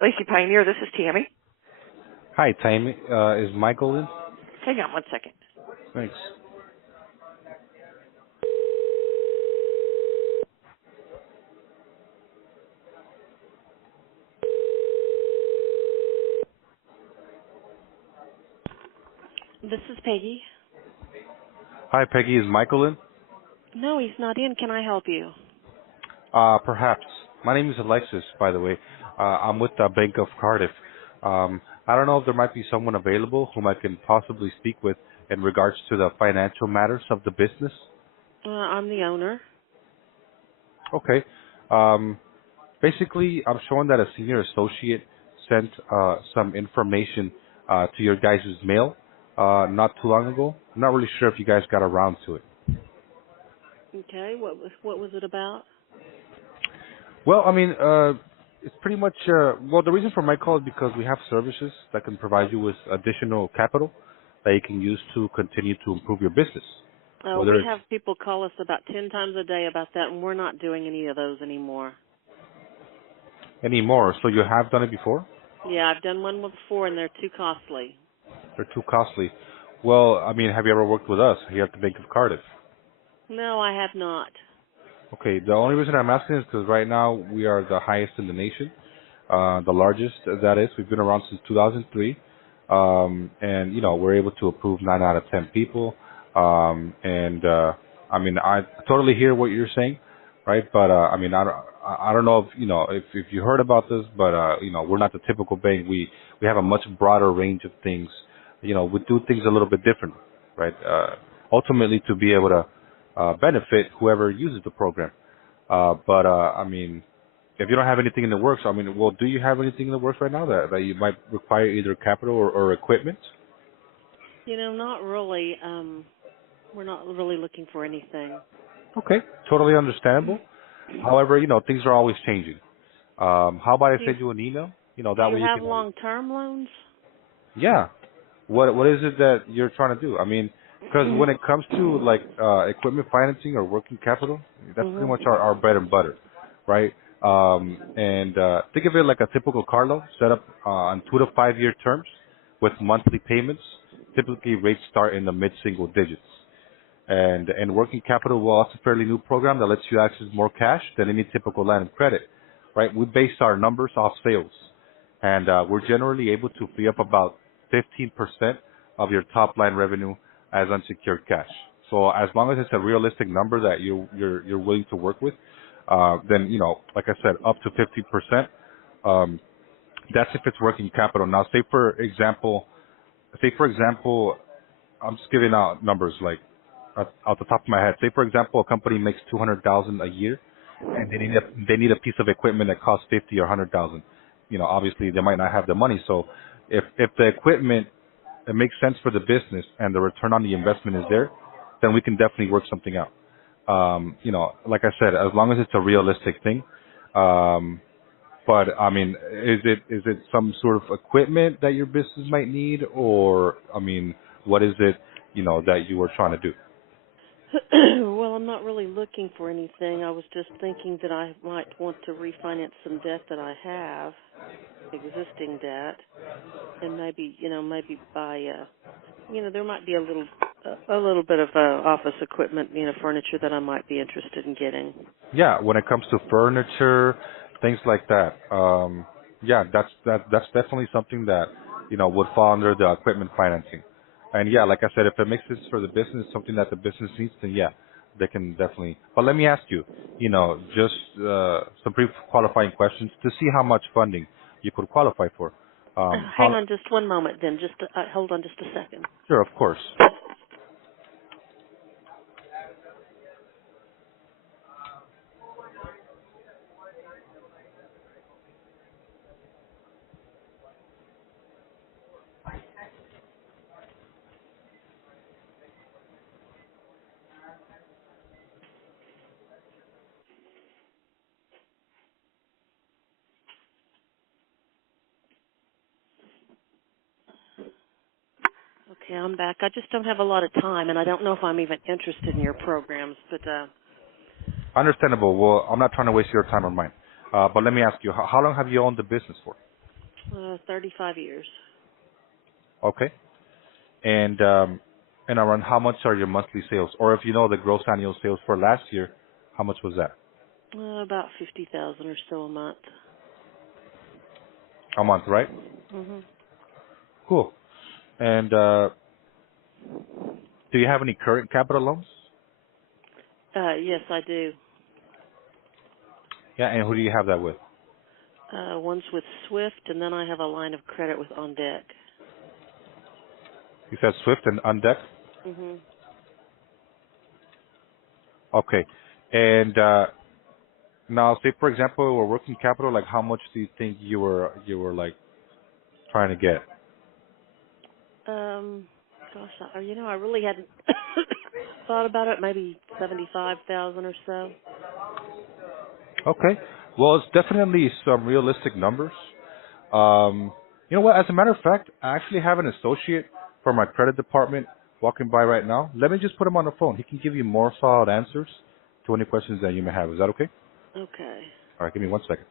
Lacey Pioneer, this is Tammy. Hi, Tammy. Is Michael in? Hang on one second. Thanks. This is Peggy. Hi, Peggy. Is Michael in? No, he's not in. Can I help you? Perhaps. My name is Alexis, by the way. I'm with the Bank of Cardiff. I don't know if there might be someone available whom I can possibly speak with in regards to the financial matters of the business. I'm the owner. Okay. Basically, I'm showing that a senior associate sent some information to your guys' mail not too long ago. I'm not really sure if you guys got around to it. Okay, what was it about? Well, I mean, it's pretty much, well, the reason for my call is because we have services that can provide you with additional capital that you can use to continue to improve your business. Whether We it's have people call us about 10 times a day about that, and we're not doing any of those anymore. any more. So you have done it before? Yeah, I've done one before, and they're too costly. They're too costly. Well, I mean, have you ever worked with us here at the Bank of Cardiff? No, I have not. Okay, the only reason I'm asking is because right now we are the highest in the nation, the largest that is. We've been around since 2003, and you know we're able to approve 9 out of 10 people. I mean I totally hear what you're saying, right? But I mean I don't know if you know if you heard about this, but you know we're not the typical bank. We have a much broader range of things. You know we do things a little bit different, right? Ultimately to be able to benefit whoever uses the program. I mean, if you don't have anything in the works, I mean, well, do you have anything in the works right now that you might require either capital or equipment? Not really. We're not really looking for anything. Okay, totally understandable. However, you know, things are always changing. How about I Do you, send you an email? You know, do that you way you have can. long-term loans? Yeah. What is it that you're trying to do? I mean, because when it comes to like equipment financing or working capital, that's pretty Mhm. much our bread and butter, right? Think of it like a typical car loan set up on 2 to 5 year terms with monthly payments. Typically, rates start in the mid-single digits. And working capital, well, it's a fairly new program that lets you access more cash than any typical line of credit, right? We base our numbers off sales, and we're generally able to free up about 15% of your top line revenue as unsecured cash. So as long as it's a realistic number that you're willing to work with, then you know, like I said, up to 50%. Um, that's if it's working capital. Now, say for example, I'm just giving out numbers like out the top of my head. Say for example, a company makes 200,000 a year, and they need a piece of equipment that costs 50 or 100,000. You know, obviously they might not have the money. So if the equipment it makes sense for the business and the return on the investment is there, then we can definitely work something out. You know, like I said, as long as it's a realistic thing. Um, but I mean, is it some sort of equipment that your business might need, or I mean, what is it, you know, that you were trying to do? Well, I'm not really looking for anything. I was just thinking that I might want to refinance some debt that I have, existing debt, and maybe buy there might be a little bit of office equipment, furniture that I might be interested in getting. Yeah, when it comes to furniture, things like that. Yeah, that's definitely something that you know would fall under the equipment financing. And yeah, like I said, if it makes sense for the business, something that the business needs, then yeah, they can definitely. But let me ask you, you know, just some pre-qualifying questions to see how much funding you could qualify for. Hang How? on just one moment, then. Just hold on just a second. Sure, of course. Okay, I'm back. I just don't have a lot of time, and I don't know if I'm even interested in your programs. But Understandable. Well, I'm not trying to waste your time or mine. But let me ask you, how long have you owned the business for? 35 years. Okay. And around how much are your monthly sales? Or if you know the gross annual sales for last year, how much was that? About 50,000 or so a month. A month, right? Mhm. Cool. And do you have any current capital loans? Yes, I do. Yeah, and who do you have that with? One's with Swift, and then I have a line of credit with On Deck. You said Swift and Undeck? Mhm. Okay. And now, say for example, we're working capital. Like, how much do you think you were like trying to get? Gosh, I really hadn't thought about it. Maybe 75,000 or so. Okay. Well, it's definitely some realistic numbers. You know what? As a matter of fact, I actually have an associate from my credit department walking by right now. Let me just put him on the phone. He can give you more solid answers to any questions that you may have. Is that okay? Okay. All right. Give me 1 second.